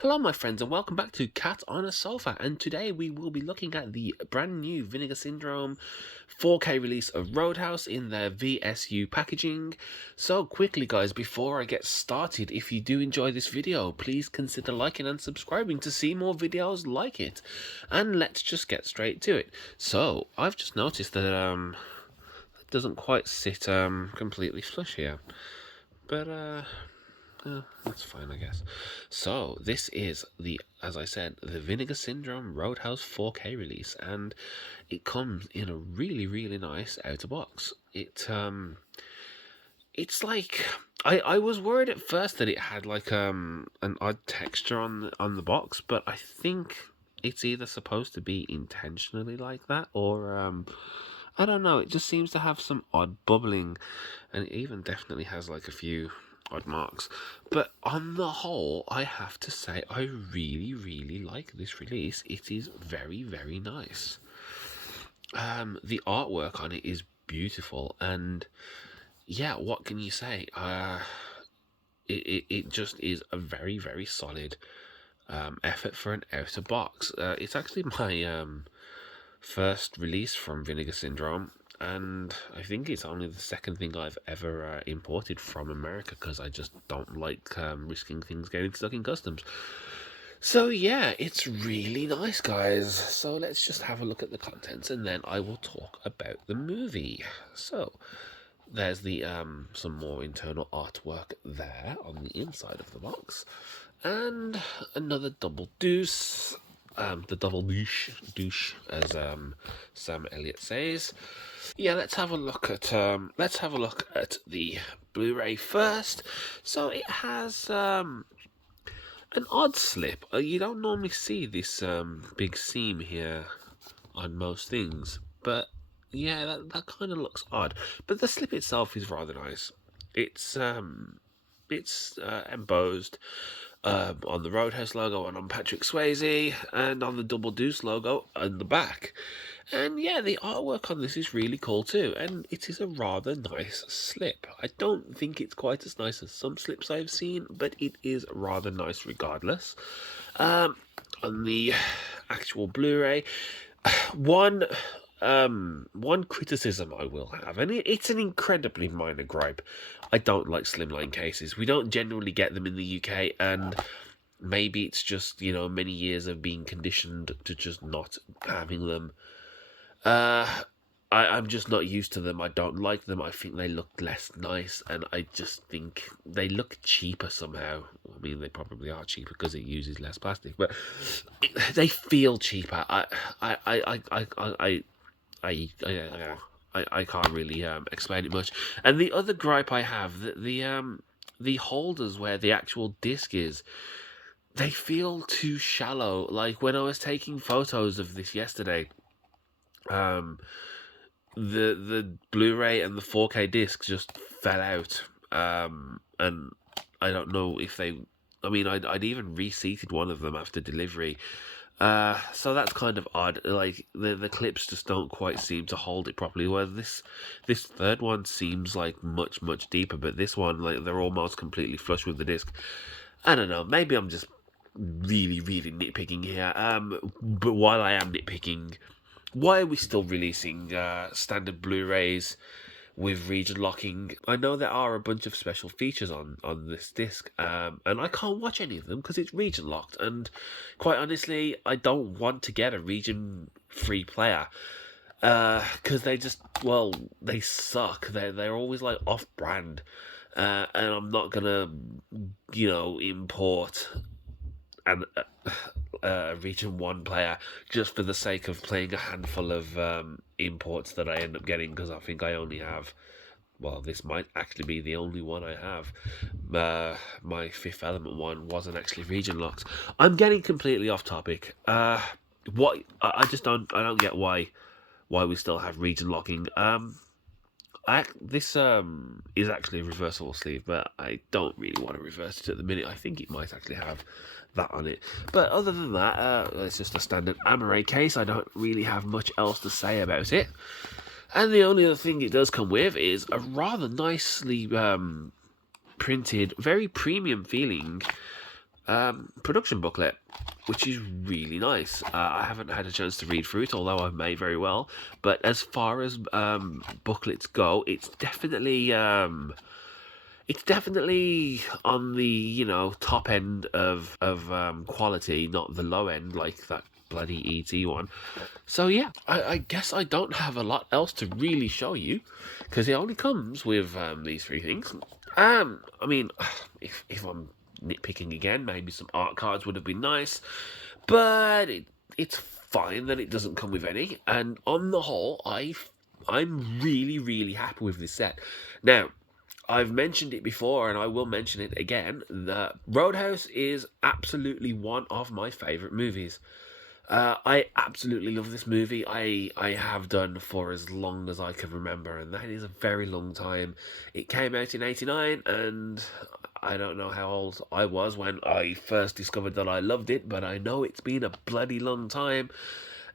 Hello my friends and welcome back to Cat on a Sofa, and today we will be looking at the brand new Vinegar Syndrome 4K release of Roadhouse in their VSU packaging. So quickly guys, before I get started, if you do enjoy this video, please consider liking and subscribing to see more videos like it. And let's just get straight to it. So, I've just noticed that it doesn't quite sit completely flush here. But that's fine, I guess. So, this is as I said, the Vinegar Syndrome Roadhouse 4K release, and it comes in a really, really nice outer box. It's like I was worried at first that it had like an odd texture on the box, but I think it's either supposed to be intentionally like that or I don't know. It just seems to have some odd bubbling, and it even definitely has like a few odd marks. But on the whole, I have to say I really, really like this release. It is very, very nice. The artwork on it is beautiful, and yeah, what can you say? It just is a very, very solid effort for an outer box. It's actually my first release from Vinegar Syndrome, and I think it's only the second thing I've ever imported from America because I just don't like risking things getting stuck in customs. So yeah, it's really nice, guys. So let's just have a look at the contents, and then I will talk about the movie. So there's the some more internal artwork there on the inside of the box, and another double deuce. The double douche, as Sam Elliott says. Yeah, let's have a look at the Blu-ray first. So it has an odd slip. You don't normally see this big seam here on most things, but yeah, that kind of looks odd. But the slip itself is rather nice. It's embossed on the Roadhouse logo and on Patrick Swayze, and on the Double Deuce logo on the back. And yeah, the artwork on this is really cool too, and it is a rather nice slip. I don't think it's quite as nice as some slips I've seen, but it is rather nice regardless. On the actual Blu-ray, one one criticism I will have, and it's an incredibly minor gripe. I don't like slimline cases. We don't generally get them in the UK, and maybe it's just, many years of being conditioned to just not having them. I'm just not used to them. I don't like them. I think they look less nice, and I just think they look cheaper somehow. I mean, they probably are cheaper because it uses less plastic, but they feel cheaper. I can't really explain it much. And the other gripe I have, the holders where the actual disc is, they feel too shallow. Like when I was taking photos of this yesterday, the Blu-ray and the 4K disc just fell out, and I don't know if they. I mean, I'd even reseated one of them after delivery. So that's kind of odd. Like the clips just don't quite seem to hold it properly. Where this third one seems like much deeper, but this one, like, they're almost completely flush with the disc. I don't know. Maybe I'm just really nitpicking here. But while I am nitpicking, why are we still releasing standard Blu-rays with region locking? I know there are a bunch of special features on this disc, and I can't watch any of them because it's region locked, and quite honestly, I don't want to get a region free player because they suck. They're always like off brand, and I'm not gonna import and a Region 1 player just for the sake of playing a handful of imports that I end up getting, because I think I only have, well, this might actually be the only one I have. My Fifth Element one wasn't actually region locked. I'm getting completely off topic. What I don't get why we still have region locking. This is actually a reversible sleeve, but I don't really want to reverse it at the minute. I think it might actually have that on it. But other than that, it's just a standard Amaray case. I don't really have much else to say about it. And the only other thing it does come with is a rather nicely printed, very premium feeling production booklet, which is really nice. I haven't had a chance to read through it, although I may very well. But as far as booklets go, it's definitely on the top end of quality, not the low end like that bloody ET one. So yeah, I guess I don't have a lot else to really show you because it only comes with these three things. I mean, if I'm nitpicking again, maybe some art cards would have been nice, but it's fine that it doesn't come with any. And on the whole, I'm really happy with this set. Now, I've mentioned it before and I will mention it again. The Roadhouse is absolutely one of my favourite movies. I absolutely love this movie. I have done for as long as I can remember, and that is a very long time. It came out in '89, and I don't know how old I was when I first discovered that I loved it, but I know it's been a bloody long time.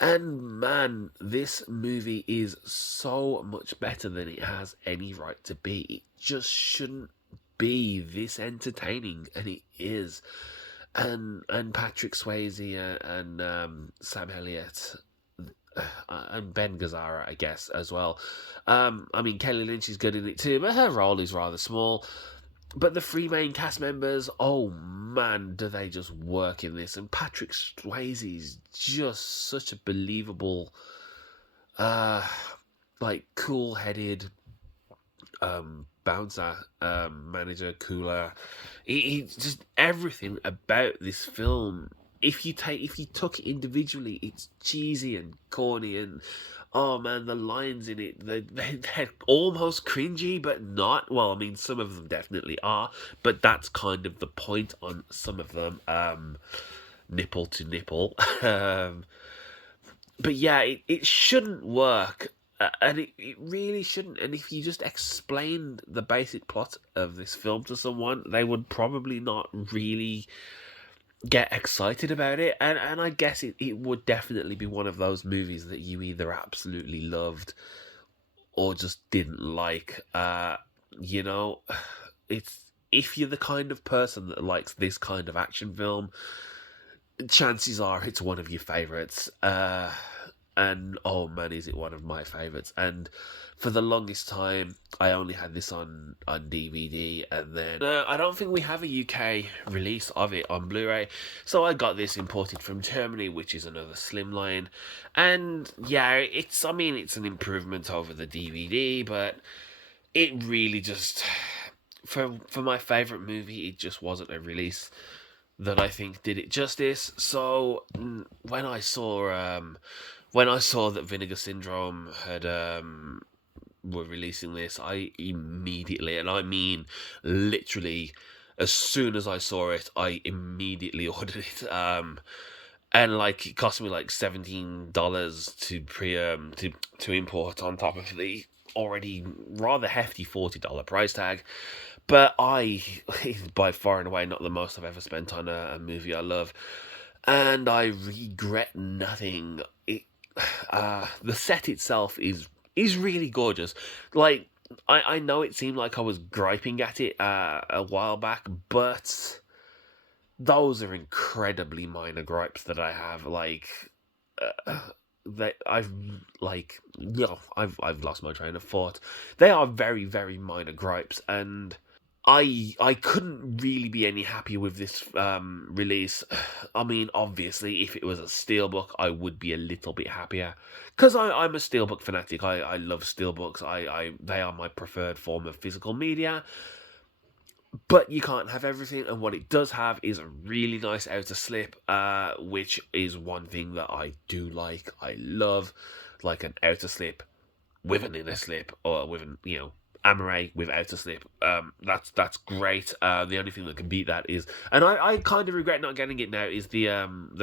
And man, this movie is so much better than it has any right to be. It just shouldn't be this entertaining, and it is. And Patrick Swayze and Sam Elliott and Ben Gazzara, I guess, as well. I mean, Kelly Lynch is good in it too, but her role is rather small. But the three main cast members, oh man, do they just work in this? And Patrick Swayze is just such a believable, like cool-headed bouncer, manager, cooler. He just everything about this film. If you took it individually, it's cheesy and corny and oh man, the lines in it they're almost cringy, but not. Well, I mean, some of them definitely are, but that's kind of the point on some of them. Nipple to nipple. But yeah, it shouldn't work. And it really shouldn't. And if you just explained the basic plot of this film to someone, they would probably not really get excited about it. And I guess it would definitely be one of those movies that you either absolutely loved or just didn't like. You know, it's if you're the kind of person that likes this kind of action film, chances are it's one of your favourites. And oh man, is it one of my favourites. And for the longest time, I only had this on DVD, and then I don't think we have a UK release of it on Blu-ray, so I got this imported from Germany, which is another slimline. And yeah, it's an improvement over the DVD, but it really just for my favourite movie, it just wasn't a release that I think did it justice. So when I saw that Vinegar Syndrome had were releasing this, I immediately, and I mean literally, as soon as I saw it, I immediately ordered it. And like it cost me like $17 to import on top of the already rather hefty $40 price tag. But it's by far and away not the most I've ever spent on a movie I love, and I regret nothing. The set itself is really gorgeous. Like I know it seemed like I was griping at it a while back, but those are incredibly minor gripes that I have. Like that I've lost my train of thought. They are very minor gripes, and I couldn't really be any happier with this release. I mean, obviously, if it was a steelbook, I would be a little bit happier because I'm a steelbook fanatic. I love steelbooks. They are my preferred form of physical media. But you can't have everything, and what it does have is a really nice outer slip, which is one thing that I do like. I love, like an outer slip with an inner slip, or with an Amaray with outer slip. That's great. The only thing that can beat that is, and I kind of regret not getting it now, is the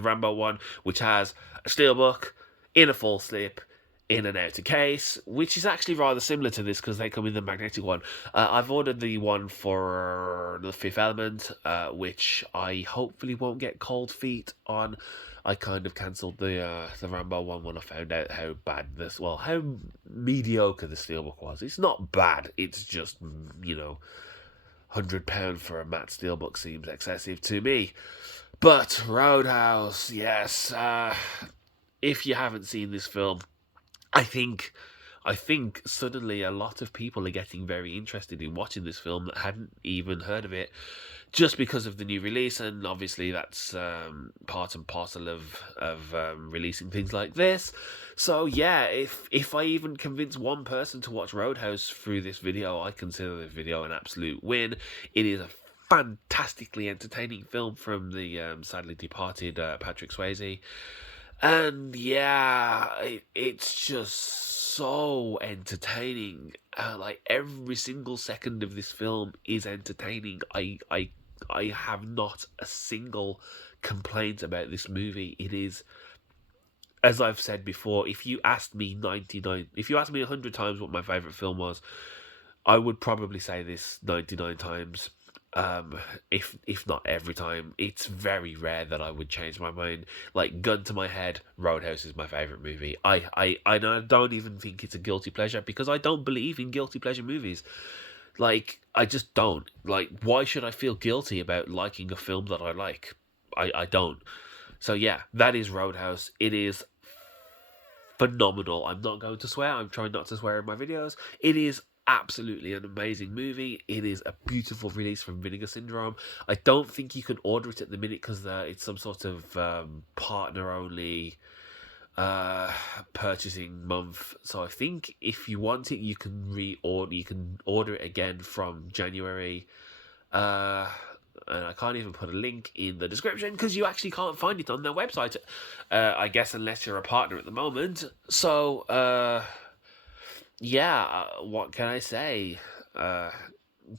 Rambo one, which has a steelbook in a full slip in an outer case, which is actually rather similar to this because they come in the magnetic one. I've ordered the one for the Fifth Element, which I hopefully won't get cold feet on. I kind of cancelled the Rambo one when I found out how how mediocre the steelbook was. It's not bad. It's just £100 for a Matt Steelbook seems excessive to me. But Roadhouse, yes. If you haven't seen this film, I think suddenly a lot of people are getting very interested in watching this film that hadn't even heard of it, just because of the new release, and obviously that's part and parcel of releasing things like this. So yeah, if I even convince one person to watch Roadhouse through this video, I consider this video an absolute win. It is a fantastically entertaining film from the sadly departed Patrick Swayze. And yeah, it's just so entertaining. Like every single second of this film is entertaining. I have not a single complaint about this movie. It is, as I've said before, if you asked me 100 times what my favorite film was, I would probably say this 99 times. If not every time. It's very rare that I would change my mind. Like, gun to my head, Roadhouse is my favourite movie. I don't even think it's a guilty pleasure, because I don't believe in guilty pleasure movies. Like, I just don't. Like, why should I feel guilty about liking a film that I like? I don't. So yeah, that is Roadhouse. It is phenomenal. I'm not going to swear. I'm trying not to swear in my videos. It is absolutely an amazing movie. It is a beautiful release from Vinegar Syndrome. I don't think you can order it at the minute because it's some sort of partner only purchasing month. So I think if you want it, you can order it again from January. And I can't even put a link in the description because you actually can't find it on their website, I guess, unless you're a partner at the moment. So yeah, what can I say?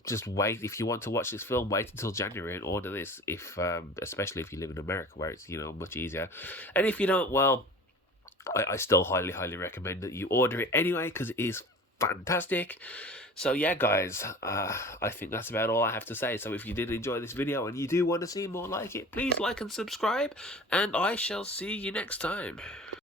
Just wait. If you want to watch this film, wait until January and order this. Especially if you live in America, where it's much easier. And if you don't, well, I still highly recommend that you order it anyway, because it is fantastic. So yeah, guys, I think that's about all I have to say. So if you did enjoy this video and you do want to see more like it, please like and subscribe, and I shall see you next time.